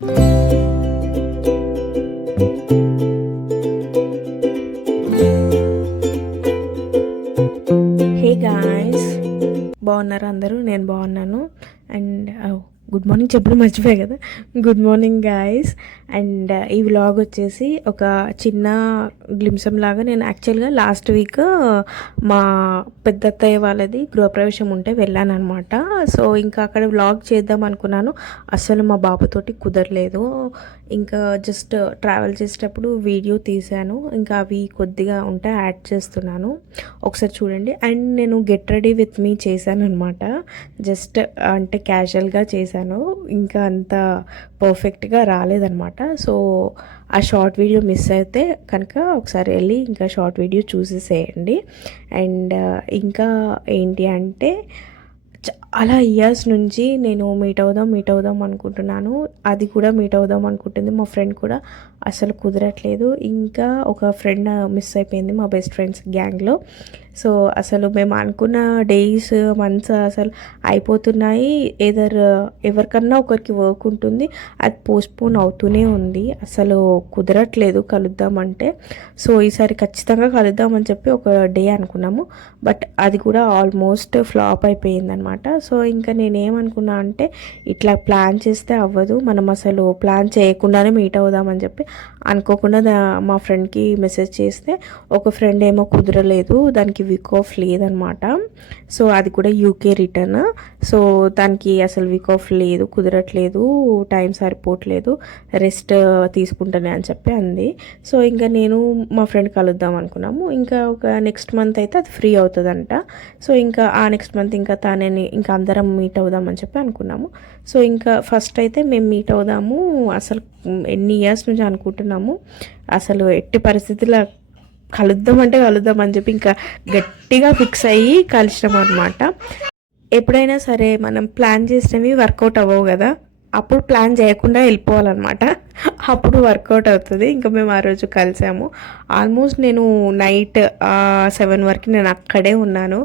Hey guys, బాగున్నారా అందరూ? నేను బాగున్నాను. అండ్ గుడ్ మార్నింగ్ చెప్పడం మర్చిపోయా కదా. Good morning guys. అండ్ ఈ వ్లాగ్ వచ్చేసి ఒక చిన్న గ్లిమ్సం లాగా. నేను యాక్చువల్గా లాస్ట్ వీక్ మా పెద్దత్తయ్య వాళ్ళది గృహప్రవేశం ఉంటే వెళ్ళాను అనమాట. సో ఇంకా అక్కడ వ్లాగ్ చేద్దాం అనుకున్నాను, అసలు మా బాబుతోటి కుదరలేదు. ఇంకా జస్ట్ ట్రావెల్ చేసేటప్పుడు వీడియో తీశాను, ఇంకా అవి కొద్దిగా ఉంటే యాడ్ చేస్తున్నాను, ఒకసారి చూడండి. అండ్ నేను గెట్ రెడీ విత్ మీ చేశాను అనమాట. జస్ట్ అంటే క్యాజువల్గా చేశాను, ఇంకా అంత పర్ఫెక్ట్గా రాలేదన్నమాట. సో ఆ షార్ట్ వీడియో మిస్ అయితే కనుక ఒకసారి వెళ్ళి ఇంకా షార్ట్ వీడియో చూసేసేయండి. అండ్ ఇంకా ఏంటి అంటే, చాలా ఇయర్స్ నుంచి నేను మీట్ అవుదాం అనుకుంటున్నాను. అది కూడా మీట్ అవుదాం అనుకుంటుంది మా ఫ్రెండ్ కూడా, అసలు కుదరట్లేదు. ఇంకా ఒక ఫ్రెండ్ మిస్ అయిపోయింది మా బెస్ట్ ఫ్రెండ్స్ గ్యాంగ్లో. సో అసలు మేము అనుకున్న డేస్ మంత్స్ అసలు అయిపోతున్నాయి. ఎవరికన్నా ఒకరికి వర్క్ ఉంటుంది, అది పోస్ట్పోన్ అవుతూనే ఉంది, అసలు కుదరట్లేదు కలుద్దామంటే. సో ఈసారి ఖచ్చితంగా కలుద్దామని చెప్పి ఒక డే అనుకున్నాము, బట్ అది కూడా ఆల్మోస్ట్ ఫ్లాప్ అయిపోయింది అనమాట. సో ఇంకా నేనేమనుకున్నా అంటే, ఇట్లా ప్లాన్ చేస్తే అవ్వదు, మనం అసలు ప్లాన్ చేయకుండానే మీట్ అవుదామని చెప్పి అనుకోకుండా మా ఫ్రెండ్కి మెసేజ్ చేస్తే, ఒక ఫ్రెండ్ ఏమో కుదరలేదు, దానికి వీక్ ఆఫ్ లేదనమాట. సో అది కూడా యూకే రిటర్న్. సో దానికి అసలు వీక్ ఆఫ్ లేదు, కుదరట్లేదు, టైం సరిపోవట్లేదు, రెస్ట్ తీసుకుంటానే అని చెప్పి అంది. సో ఇంకా నేను మా ఫ్రెండ్ కలుద్దాం అనుకున్నాము. ఇంకా ఒక నెక్స్ట్ మంత్ అయితే అది ఫ్రీ అవుతుందంట. సో ఇంకా ఆ నెక్స్ట్ మంత్ ఇంకా తనని ఇంకా అందరం మీట్ అవుదామని చెప్పి అనుకున్నాము. సో ఇంకా ఫస్ట్ అయితే మేము మీట్ అవుదాము, అసలు ఎన్ని ఇయర్స్ నుంచి అనుకుంటున్నాము, అసలు ఎట్టి పరిస్థితుల్లో కలుద్దాం అని చెప్పి ఇంకా గట్టిగా ఫిక్స్ అయ్యి కలిసినాం అనమాట. ఎప్పుడైనా సరే మనం ప్లాన్ చేసినవి వర్కౌట్ అవ్వవు కదా, అప్పుడు ప్లాన్ చేయకుండా వెళ్ళిపోవాలన్నమాట, అప్పుడు వర్కౌట్ అవుతుంది. ఇంకా మేము ఆ రోజు కలిసాము. ఆల్మోస్ట్ నేను నైట్ 7 వరకు నేను అక్కడే ఉన్నాను.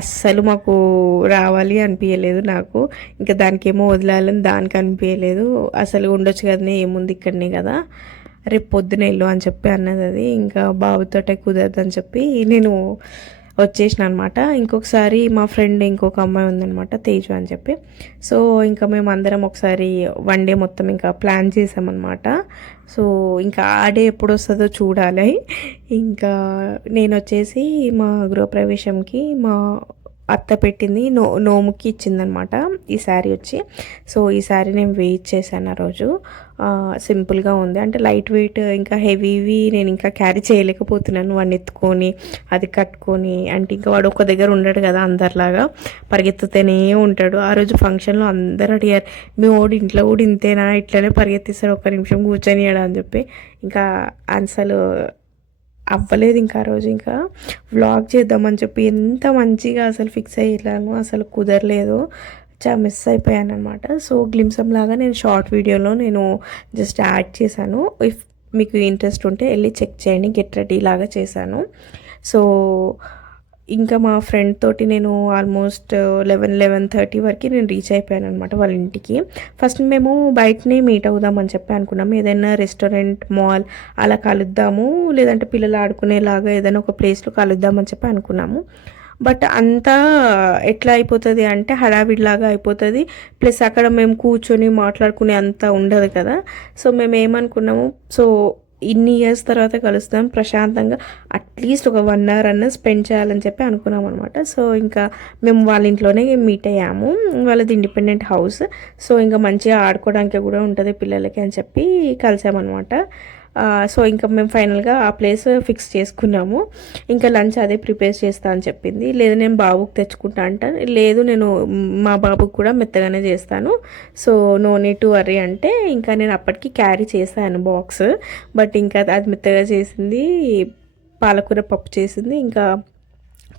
అస్సలు మాకు రావాలి అనిపించలేదు నాకు, ఇంకా దానికేమో వదిలాలని దానికి అనిపించలేదు. అసలు ఉండొచ్చు కదనే, ఏముంది ఇక్కడనే కదా, రేపు పొద్దున వెళ్ళు అని చెప్పి అన్నది. అది ఇంకా బాబుతోటే కుదరదు అని చెప్పి నేను వచ్చేసిన అనమాట. ఇంకొకసారి మా ఫ్రెండ్ ఇంకొక అమ్మాయి ఉందనమాట, తేజు అని చెప్పి. సో ఇంకా మేము అందరం ఒకసారి 1 డే మొత్తం ఇంకా ప్లాన్ చేసామన్నమాట. సో ఇంకా ఆ డే ఎప్పుడు వస్తుందో చూడాలి. ఇంకా నేను వచ్చేసి మా గృహప్రవేశంకి మా అత్త పెట్టింది నోముకి ఇచ్చిందనమాట ఈ శారీ వచ్చి. సో ఈ శారీ నేను వెయిట్ చేశాను ఆ రోజు. సింపుల్గా ఉంది, అంటే లైట్ వెయిట్, ఇంకా హెవీవి నేను ఇంకా క్యారీ చేయలేకపోతున్నాను. వాడిని ఎత్తుకొని అది కట్టుకొని, అంటే ఇంకా వాడు ఒక దగ్గర ఉండడు కదా, అందరిలాగా పరిగెత్తుతూనే ఉంటాడు. ఆ రోజు ఫంక్షన్లో అందరూ అడిగారు, మీ ఓడి ఇంట్లో కూడా ఇంతేనా, ఇట్లనే పరిగెత్తిస్తాడు, ఒక్క నిమిషం కూర్చొనియాడు అని చెప్పి. ఇంకా అసలు అవ్వలేదు. ఇంకా ఆ రోజు ఇంకా వ్లాగ్ చేద్దామని చెప్పి ఎంత మంచిగా అసలు ఫిక్స్ అయ్యాను, అసలు కుదరలేదు, మిస్ అయిపోయాను అనమాట. సో గ్లిమ్సం లాగా నేను షార్ట్ వీడియోలో నేను జస్ట్ యాడ్ చేశాను. ఇఫ్ మీకు ఇంట్రెస్ట్ ఉంటే వెళ్ళి చెక్ చేయండి, గెట్ రెడీ లాగా చేశాను. సో ఇంకా మా ఫ్రెండ్ తోటి నేను ఆల్మోస్ట్ 11-11:30 వరకు నేను రీచ్ అయిపోయాను అనమాట వాళ్ళ ఇంటికి. ఫస్ట్ మేము బయటనే మీట్ అవుదామని చెప్పి అనుకున్నాము, ఏదైనా రెస్టారెంట్, మాల్ అలా కలుద్దాము, లేదంటే పిల్లలు ఆడుకునేలాగా ఏదైనా ఒక ప్లేస్లో కలుద్దామని చెప్పి అనుకున్నాము. బట్ అంతా ఎట్లా అయిపోతుంది అంటే హడావిడిలాగా అయిపోతుంది, ప్లస్ అక్కడ మేము కూర్చొని మాట్లాడుకునే అంత ఉండదు కదా. సో మేము ఏమనుకున్నాము, సో ఇన్ని ఇయర్స్ తర్వాత కలుస్తాం, ప్రశాంతంగా అట్లీస్ట్ ఒక 1 hour అన్న స్పెండ్ చేయాలని చెప్పి అనుకున్నాం అనమాట. సో ఇంకా మేము వాళ్ళ ఇంట్లోనే మీట్ అయ్యాము, వాళ్ళది ఇండిపెండెంట్ హౌస్. సో ఇంకా మంచిగా ఆడుకోవడానికి కూడా ఉంటుంది పిల్లలకి అని చెప్పి కలిసామన్నమాట. సో ఇంకా మేము ఫైనల్గా ఆ ప్లేస్ ఫిక్స్ చేసుకున్నాము. ఇంకా లంచ్ అదే ప్రిపేర్ చేస్తా అని చెప్పింది. లేదు నేను బాబుకి తెచ్చుకుంటా అంట, లేదు నేను మా బాబుకి కూడా మెత్తగానే చేస్తాను, so no need to worry అంటే ఇంకా నేను అప్పటికి క్యారీ చేశాను బాక్స్. బట్ ఇంకా అది మెత్తగా చేసింది, పాలకూర పప్పు చేసింది, ఇంకా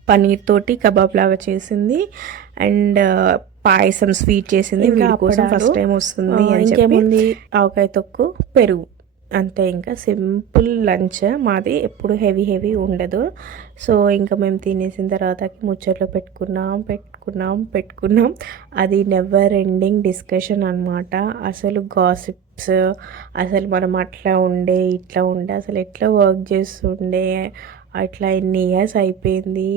పన్నీర్ తోటి కబాబ్ లాగా చేసింది, అండ్ పాయసం స్వీట్ చేసింది. వీడి కోసం ఫస్ట్ టైం వస్తుంది అని చెప్పి ఆవకాయ తొక్కు, పెరుగు, అంతే. ఇంకా సింపుల్ లంచ్ మాది, ఎప్పుడు హెవీ ఉండదు. సో ఇంకా మేము తినేసిన తర్వాత ముచ్చట్లు పెట్టుకున్నాం. అది నెవర్ ఎండింగ్ డిస్కషన్ అనమాట. అసలు గాసిప్ టిప్స్, అసలు మనం అట్లా ఉండే ఇట్లా ఉండే అసలు ఎట్లా వర్క్ చేస్తుండే, అట్లా ఎన్ని ఇయర్స్ అయిపోయింది.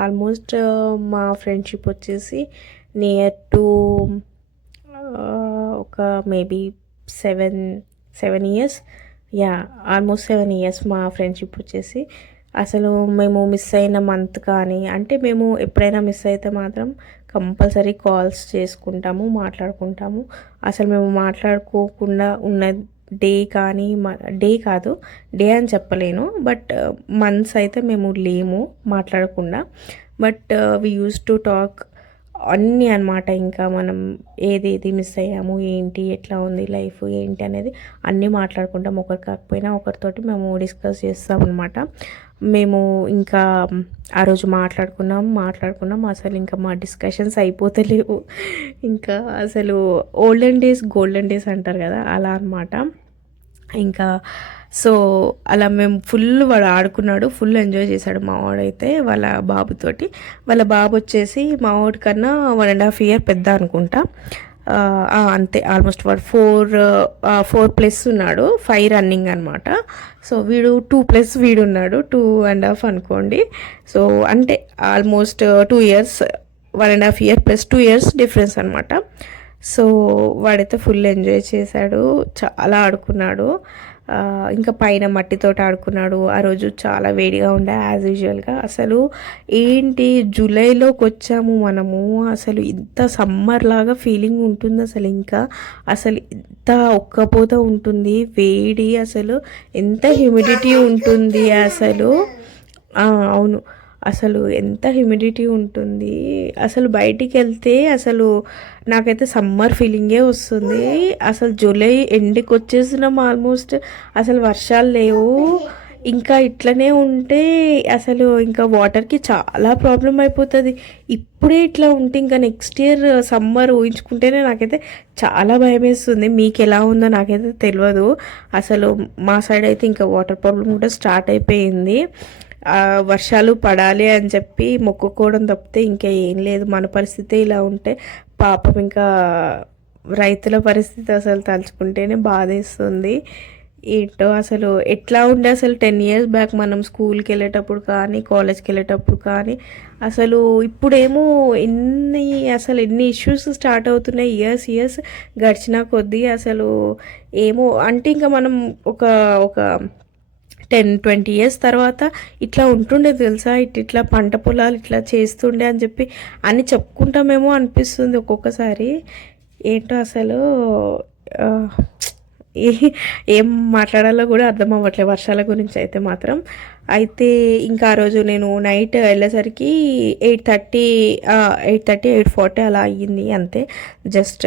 ఆల్మోస్ట్ మా ఫ్రెండ్షిప్ వచ్చేసి నియర్ టు ఒక మేబీ 7 ఇయర్స్, ఆల్మోస్ట్ 7 ఇయర్స్ మా ఫ్రెండ్షిప్ వచ్చేసి. అసలు మేము మిస్ అయిన మంత్ కానీ, అంటే మేము ఎప్పుడైనా మిస్ అయితే మాత్రం కంపల్సరీ కాల్స్ చేసుకుంటాము, మాట్లాడుకుంటాము. అసలు మేము మాట్లాడుకోకుండా ఉన్న డే కానీ, డే కాదు, డే అని చెప్పలేను, బట్ మంత్స్ అయితే మేము లేము మాట్లాడకుండా. But we used to talk అన్నీ అనమాట. ఇంకా మనం ఏదేది మిస్ అయ్యాము, ఏంటి, ఎట్లా ఉంది లైఫ్, ఏంటి అనేది అన్నీ మాట్లాడుకుంటాం. ఒకరు కాకపోయినా ఒకరితోటి మేము డిస్కస్ చేస్తాం అనమాట. మేము ఇంకా ఆ రోజు మాట్లాడుకున్నాం. అసలు ఇంకా మా డిస్కషన్స్ అయిపోతలేవు. ఇంకా అసలు ఓల్డెన్ డేస్ గోల్డెన్ డేస్ అంటారు కదా, అలా అనమాట. ఇంకా సో అలా మేము వాడు ఆడుకున్నాడు, ఫుల్ ఎంజాయ్ చేశాడు మా వాడైతే వాళ్ళ బాబుతోటి. వాళ్ళ బాబు వచ్చేసి మా వాడి కన్నా 1.5 year పెద్ద అనుకుంటా. అంతే, ఆల్మోస్ట్ వాడు 4+ ఉన్నాడు, 5 రన్నింగ్ అనమాట. సో వీడు 2+ వీడు ఉన్నాడు, 2.5 అనుకోండి. సో అంటే almost 2 years, 1.5 year + 2 years difference అనమాట. సో వాడైతే ఫుల్ ఎంజాయ్ చేశాడు, చాలా ఆడుకున్నాడు. ఇంకా పైన మట్టితోటి ఆడుకున్నాడు. ఆ రోజు చాలా వేడిగా ఉండే యాజ్ యూజువల్గా. అసలు ఏంటి, జూలైలోకి వచ్చాము మనము, అసలు ఇంత సమ్మర్ లాగా ఫీలింగ్ ఉంటుంది. అసలు ఇంకా అసలు ఇంత ఒక్కపోత ఉంటుంది, వేడి, అసలు ఎంత హ్యూమిడిటీ ఉంటుంది అసలు. అవును, అసలు ఎంత హ్యూమిడిటీ ఉంటుంది. అసలు బయటికి వెళ్తే అసలు నాకైతే సమ్మర్ ఫీలింగే వస్తుంది. అసలు జూలై ఎండ్కి వచ్చేసినాం ఆల్మోస్ట్, అసలు వర్షాలు లేవు. ఇంకా ఇట్లనే ఉంటే అసలు ఇంకా వాటర్కి చాలా ప్రాబ్లం అయిపోతుంది. ఇప్పుడే ఇట్లా ఉంటే ఇంకా నెక్స్ట్ ఇయర్ సమ్మర్ ఊహించుకుంటేనే నాకైతే చాలా భయం వేస్తుంది. మీకు ఎలా ఉందో నాకైతే తెలియదు. అసలు మా సైడ్ అయితే ఇంకా వాటర్ ప్రాబ్లం కూడా స్టార్ట్ అయిపోయింది. వర్షాలు పడాలి అని చెప్పి మొక్కుకోవడం తప్పితే ఇంకా ఏం లేదు. మన పరిస్థితి ఇలా ఉంటే పాపం ఇంకా రైతుల పరిస్థితి అసలు తలుచుకుంటేనే బాధేస్తుంది. ఏంటో అసలు ఎట్లా ఉండే, అసలు 10 years బ్యాక్ మనం స్కూల్కి వెళ్ళేటప్పుడు కానీ, కాలేజ్కి వెళ్ళేటప్పుడు కానీ, అసలు ఇప్పుడేమో ఎన్ని ఇష్యూస్ స్టార్ట్ అవుతున్నాయి. ఇయర్స్ గడిచిన కొద్దీ అసలు ఏమో అంటే ఇంకా మనం ఒక 10-20 years తర్వాత ఇట్లా ఉంటుండే తెలుసా, ఇట్లా పంట పొలాలు ఇట్లా చేస్తుండే అని చెప్పి అని చెప్పుకుంటామేమో అనిపిస్తుంది ఒక్కొక్కసారి. ఏంటో అసలు ఏం మాట్లాడాలో కూడా అర్థం అవ్వట్లేదు వర్షాల గురించి అయితే మాత్రం. అయితే ఇంకా ఆ రోజు నేను నైట్ వెళ్ళేసరికి 8:30, 8:40 అలా అయ్యింది అంతే. జస్ట్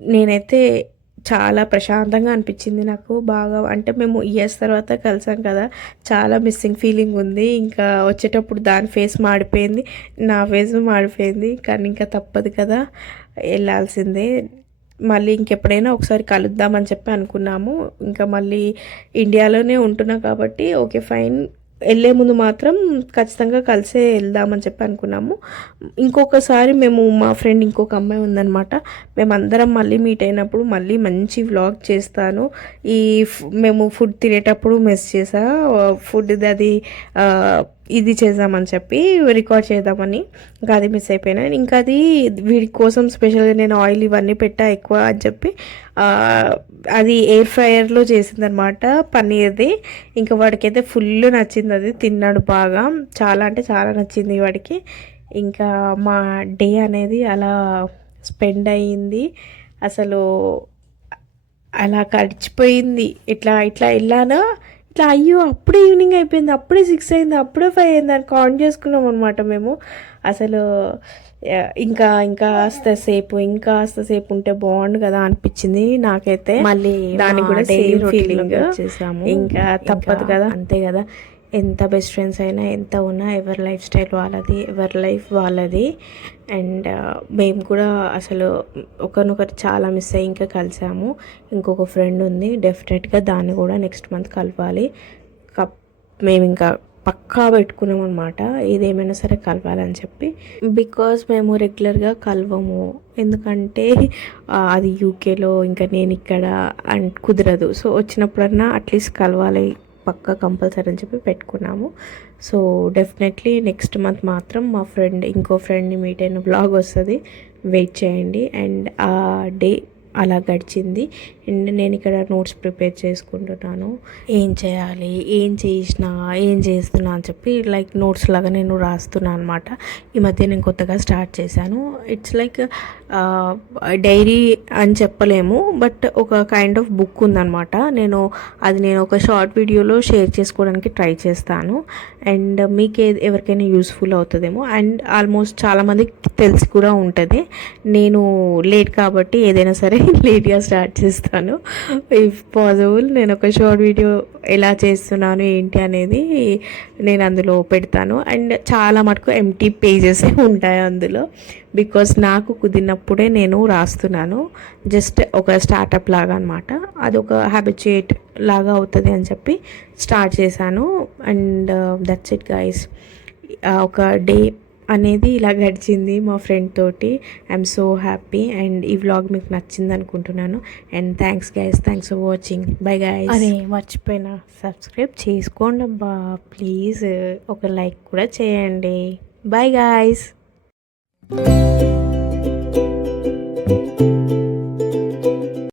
నేనైతే చాలా ప్రశాంతంగా అనిపించింది నాకు బాగా. అంటే మేము ఇయర్స్ తర్వాత కలిసాం కదా, చాలా మిస్సింగ్ ఫీలింగ్ ఉంది. ఇంకా వచ్చేటప్పుడు దాని ఫేస్ మాడిపోయింది, నా ఫేస్ మాడిపోయింది. కానీ ఇంకా తప్పదు కదా, వెళ్ళాల్సిందే. మళ్ళీ ఇంకెప్పుడైనా ఒకసారి కలుద్దామని చెప్పి అనుకున్నాము. ఇంకా మళ్ళీ ఇండియాలోనే ఉంటున్నా కాబట్టి ఓకే ఫైన్, వెళ్ళే ముందు మాత్రం ఖచ్చితంగా కలిసే వెళ్దామని చెప్పి అనుకున్నాము. ఇంకొకసారి మేము మా ఫ్రెండ్ ఇంకొక అమ్మాయి ఉందన్నమాట, మేమందరం మళ్ళీ మీట్ అయినప్పుడు మళ్ళీ మంచి వ్లాగ్ చేస్తాను. మేము ఫుడ్ తినేటప్పుడు మెస్ చేసా, ఫుడ్ అది ఇది చేద్దామని చెప్పి రికార్డ్ చేద్దామని, ఇంకా అది మిస్ అయిపోయినా. ఇంకా అది వీడి కోసం స్పెషల్గా నేను ఆయిల్ ఇవన్నీ పెట్టా ఎక్కువ అని చెప్పి అది ఎయిర్ ఫ్రైయర్లో చేసిందనమాట పన్నీర్ది. ఇంకా వాడికైతే ఫుల్ నచ్చింది, అది తిన్నాడు బాగా, చాలా అంటే చాలా నచ్చింది వాడికి. ఇంకా మా డే అనేది అలా స్పెండ్ అయ్యింది. అసలు అలా గడిచిపోయింది. ఇట్లా వెళ్ళానా, ఇట్లా అయ్యో అప్పుడే ఈవినింగ్ అయిపోయింది, అప్పుడే 6 అయింది, అప్పుడే 5 అయింది అని కౌంట్ చేసుకున్నాం అనమాట మేము. అసలు ఇంకా కాస్తసేపు ఉంటే బాగుండు కదా అనిపించింది నాకైతే. మళ్ళీ దానికి కూడా సేమ్ ఫీలింగ్ వచ్చేసాము. ఇంకా తప్పదు కదా, అంతే కదా. ఎంత బెస్ట్ ఫ్రెండ్స్ అయినా ఎంత ఉన్నా ఎవరి లైఫ్ స్టైల్ వాళ్ళది, ఎవరి లైఫ్ వాళ్ళది. అండ్ మేము కూడా అసలు ఒకరినొకరు చాలా మిస్ అయ్యి ఇంకా కలిసాము. ఇంకొక ఫ్రెండ్ ఉంది, డెఫినెట్గా దాన్ని కూడా నెక్స్ట్ మంత్ కలవాలి. మేము ఇంకా పక్కా పెట్టుకున్నాం అనమాట, ఏదేమైనా సరే కలవాలని చెప్పి. బికాజ్ మేము రెగ్యులర్గా కలవము, ఎందుకంటే అది యూకేలో, ఇంకా నేను ఇక్కడ అండ్ కుదరదు. సో వచ్చినప్పుడన్నా అట్లీస్ట్ కలవాలి పక్కా కంపల్సరీ అని చెప్పి పెట్టుకున్నాము. సో డెఫినెట్లీ నెక్స్ట్ మంత్ మాత్రం మా ఇంకో ఫ్రెండ్ని మీట్ అయిన బ్లాగ్ వస్తుంది, వెయిట్ చేయండి. అండ్ ఆ డే అలా గడిచింది. అండ్ నేను ఇక్కడ నోట్స్ ప్రిపేర్ చేసుకుంటున్నాను, ఏం చేయాలి, ఏం చేస్తున్నా అని చెప్పి లైక్ నోట్స్ లాగా నేను రాస్తున్నాను అనమాట. ఈ మధ్య నేను కొత్తగా స్టార్ట్ చేశాను. ఇట్స్ లైక్ డైరీ అని చెప్పలేము, బట్ ఒక కైండ్ ఆఫ్ బుక్ ఉందన్నమాట. నేను ఒక షార్ట్ వీడియోలో షేర్ చేసుకోవడానికి ట్రై చేస్తాను. అండ్ మీకు ఎవరికైనా యూస్ఫుల్ అవుతుందేమో. అండ్ ఆల్మోస్ట్ చాలామందికి తెలిసి కూడా ఉంటుంది. నేను లేట్ కాబట్టి ఏదైనా సరే లేట్గా స్టార్ట్ చేస్తాను. ఇఫ్ పాసిబుల్ నేను ఒక షార్ట్ వీడియో ఎలా చేస్తున్నాను ఏంటి అనేది నేను అందులో పెడతాను. అండ్ చాలా మటుకు ఎంటీ పేజెస్ ఉంటాయి అందులో, బికాస్ నాకు కుదిరినప్పుడే నేను రాస్తున్నాను. జస్ట్ ఒక స్టార్టప్ లాగా అనమాట, అది ఒక హ్యాబిచుయేట్ లాగా అవుతుంది అని చెప్పి స్టార్ట్ చేశాను. And that's it guys. ఒక డే అనేది ఇలా గడిచింది మా ఫ్రెండ్ తోటి. I'm so happy. అండ్ ఈ వ్లాగ్ మీకు నచ్చింది అనుకుంటున్నాను. And thanks guys, thanks for watching. Bye guys. అరే మర్చిపోయినా, సబ్స్క్రైబ్ చేసుకోండి అబ్బా ప్లీజ్, ఒక లైక్ కూడా చేయండి. Bye guys.